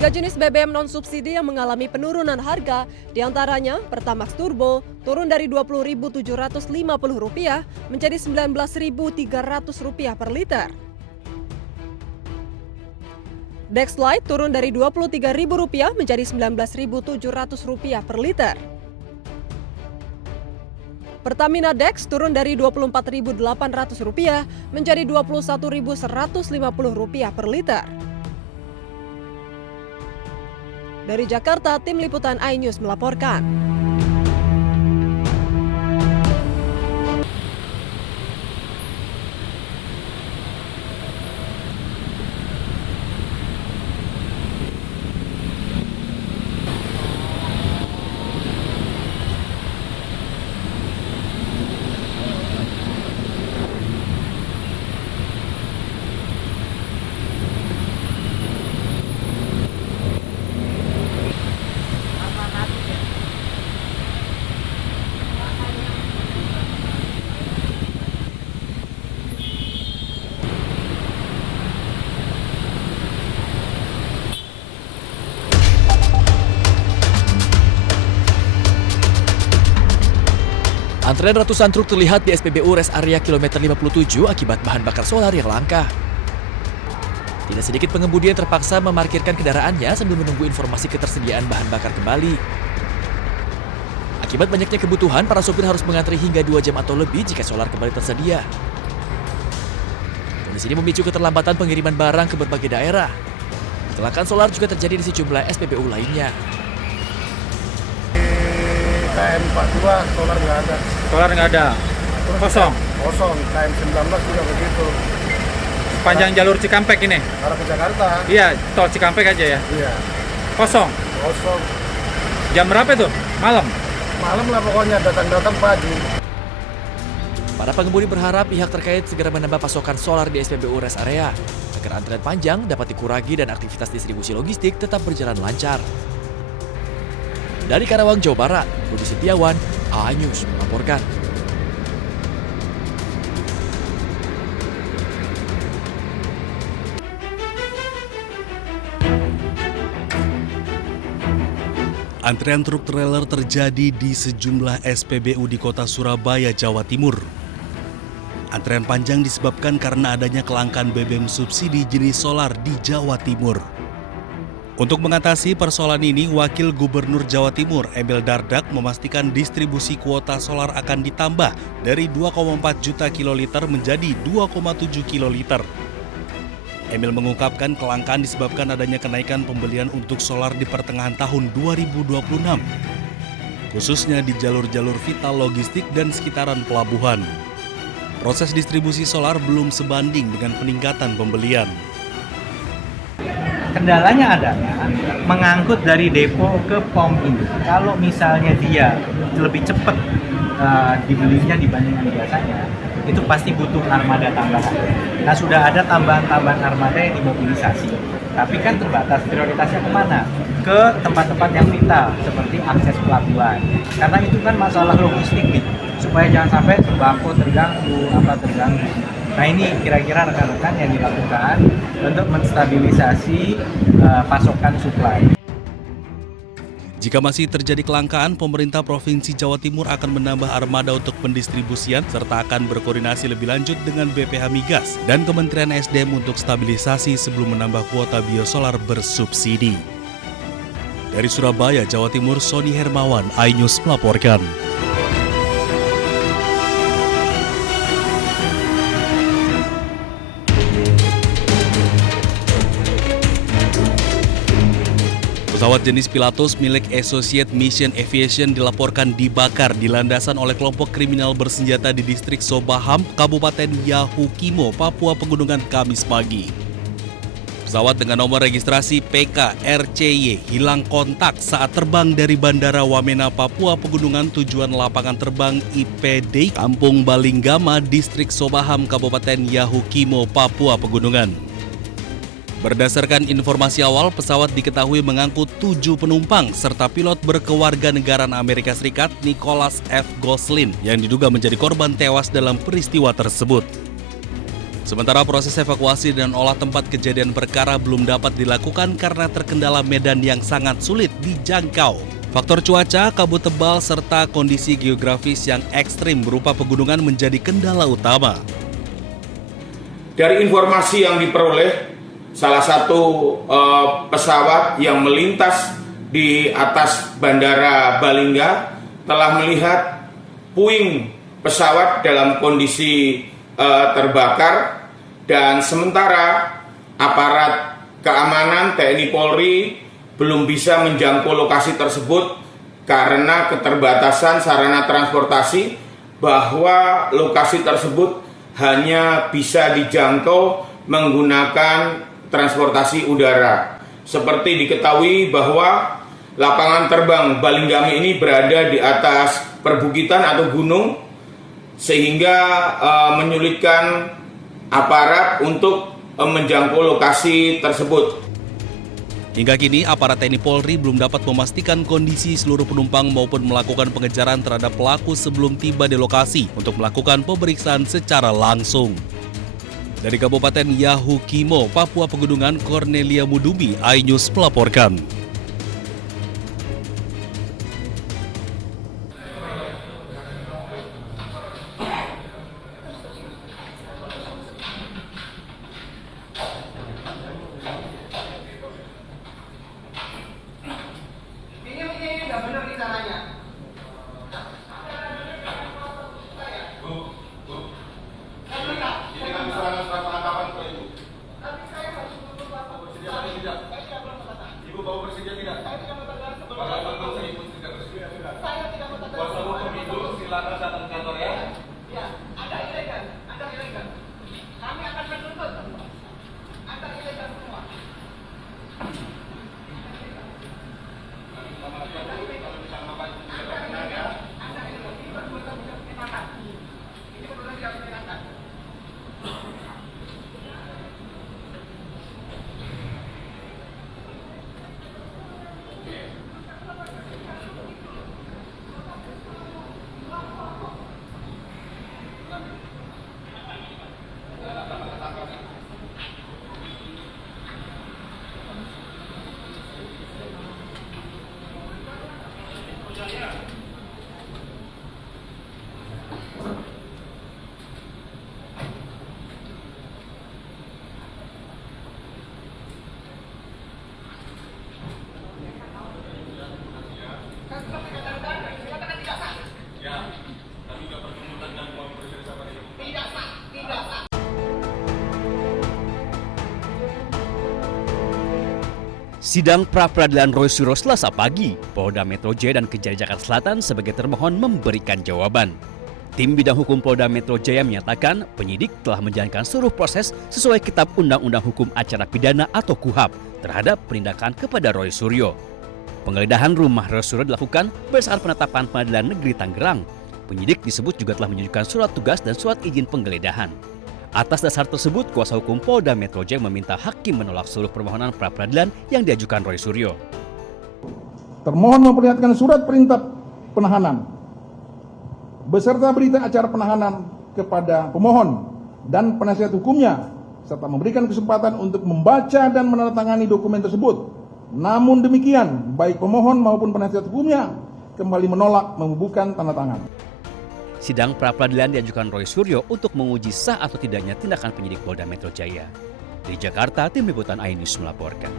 3 jenis BBM non-subsidi yang mengalami penurunan harga, diantaranya Pertamax Turbo turun dari Rp20.750 menjadi Rp19.300 per liter. Dexlite turun dari Rp23.000 menjadi Rp19.700 per liter. Pertamina Dex turun dari Rp24.800 menjadi Rp21.150 per liter. Dari Jakarta, tim liputan iNews melaporkan. Antrean ratusan truk terlihat di SPBU Rest Area kilometer 57 akibat bahan bakar solar yang langka. Tidak sedikit pengemudi yang terpaksa memarkirkan kendaraannya sambil menunggu informasi ketersediaan bahan bakar kembali. Akibat banyaknya kebutuhan, para sopir harus mengantri hingga 2 jam atau lebih jika solar kembali tersedia. Kondisi ini memicu keterlambatan pengiriman barang ke berbagai daerah. Kecelakaan solar juga terjadi di sejumlah SPBU lainnya. KM42 solar nggak ada. Solar nggak ada. Kosong. Kosong. KM19 juga begitu. Panjang jalur Cikampek ini. Arah ke Jakarta. Iya, tol Cikampek aja ya. Iya. Kosong. Kosong. Jam berapa itu? Malam. Malam lah pokoknya, datang pagi. Para pengemudi berharap pihak terkait segera menambah pasokan solar di SPBU Rest Area agar antrean panjang dapat dikurangi dan aktivitas distribusi logistik tetap berjalan lancar. Dari Karawang, Jawa Barat, Budi Setiawan, iNews melaporkan. Antrean truk trailer terjadi di sejumlah SPBU di kota Surabaya, Jawa Timur. Antrean panjang disebabkan karena adanya kelangkaan BBM subsidi jenis solar di Jawa Timur. Untuk mengatasi persoalan ini, Wakil Gubernur Jawa Timur Emil Dardak memastikan distribusi kuota solar akan ditambah dari 2,4 juta kiloliter menjadi 2,7 kiloliter. Emil mengungkapkan kelangkaan disebabkan adanya kenaikan pembelian untuk solar di pertengahan tahun 2026, khususnya di jalur-jalur vital logistik dan sekitaran pelabuhan. Proses distribusi solar belum sebanding dengan peningkatan pembelian. Kendalanya adalah mengangkut dari depo ke pom ini. Kalau misalnya dia lebih cepat dibelinya dibandingkan biasanya, itu pasti butuh armada tambahan. Nah, sudah ada tambahan-tambahan armada yang dimobilisasi, tapi kan terbatas. Prioritasnya kemana? Ke tempat-tempat yang vital, seperti akses pelabuhan. Karena itu kan masalah logistik nih, supaya jangan sampai sembako terganggu, terganggu. Nah, ini kira-kira rekan-rekan yang dilakukan untuk menstabilisasi pasokan suplai. Jika masih terjadi kelangkaan, pemerintah Provinsi Jawa Timur akan menambah armada untuk pendistribusian serta akan berkoordinasi lebih lanjut dengan BPH Migas dan Kementerian SDM untuk stabilisasi sebelum menambah kuota biosolar bersubsidi. Dari Surabaya, Jawa Timur, Sony Hermawan, iNews melaporkan. Pesawat jenis Pilatus milik Associate Mission Aviation dilaporkan dibakar di landasan oleh kelompok kriminal bersenjata di distrik Sobaham, Kabupaten Yahukimo, Papua Pegunungan, Kamis pagi. Pesawat dengan nomor registrasi PKRCY hilang kontak saat terbang dari Bandara Wamena, Papua Pegunungan tujuan lapangan terbang IPD, Kampung Balinggama, distrik Sobaham, Kabupaten Yahukimo, Papua Pegunungan. Berdasarkan informasi awal, pesawat diketahui mengangkut 7 penumpang serta pilot berkewarganegaraan Amerika Serikat Nicholas F. Goslin yang diduga menjadi korban tewas dalam peristiwa tersebut. Sementara proses evakuasi dan olah tempat kejadian perkara belum dapat dilakukan karena terkendala medan yang sangat sulit dijangkau. Faktor cuaca, kabut tebal, serta kondisi geografis yang ekstrim berupa pegunungan menjadi kendala utama. Dari informasi yang diperoleh, salah satu pesawat yang melintas di atas Bandara Balingga telah melihat puing pesawat dalam kondisi terbakar, dan sementara aparat keamanan TNI Polri belum bisa menjangkau lokasi tersebut karena keterbatasan sarana transportasi, bahwa lokasi tersebut hanya bisa dijangkau menggunakan transportasi udara. Seperti diketahui bahwa lapangan terbang Balinggami ini berada di atas perbukitan atau gunung, sehingga menyulitkan aparat untuk menjangkau lokasi tersebut. Hingga kini, aparat TNI Polri belum dapat memastikan kondisi seluruh penumpang maupun melakukan pengejaran terhadap pelaku sebelum tiba di lokasi untuk melakukan pemeriksaan secara langsung. Dari Kabupaten Yahukimo, Papua Pegunungan, Cornelia Mudumi, iNews melaporkan. Sidang pra-peradilan Roy Suryo Selasa pagi, Polda Metro Jaya dan Kejari Jakarta Selatan sebagai termohon memberikan jawaban. Tim bidang hukum Polda Metro Jaya menyatakan penyidik telah menjalankan seluruh proses sesuai Kitab Undang-Undang Hukum Acara Pidana atau KUHAP terhadap penindakan kepada Roy Suryo. Penggeledahan rumah Roy Suryo dilakukan berdasarkan penetapan Pengadilan Negeri Tangerang. Penyidik disebut juga telah menunjukkan surat tugas dan surat izin penggeledahan. Atas dasar tersebut, kuasa hukum Polda Metro Jaya meminta hakim menolak seluruh permohonan pra-peradilan yang diajukan Roy Suryo. Termohon memperlihatkan surat perintah penahanan beserta berita acara penahanan kepada pemohon dan penasihat hukumnya, serta memberikan kesempatan untuk membaca dan menandatangani dokumen tersebut. Namun demikian, baik pemohon maupun penasihat hukumnya kembali menolak membubuhkan tanda tangan. Sidang pra-peradilan diajukan Roy Suryo untuk menguji sah atau tidaknya tindakan penyidik Polda Metro Jaya. Di Jakarta, Tim Liputan iNews melaporkan.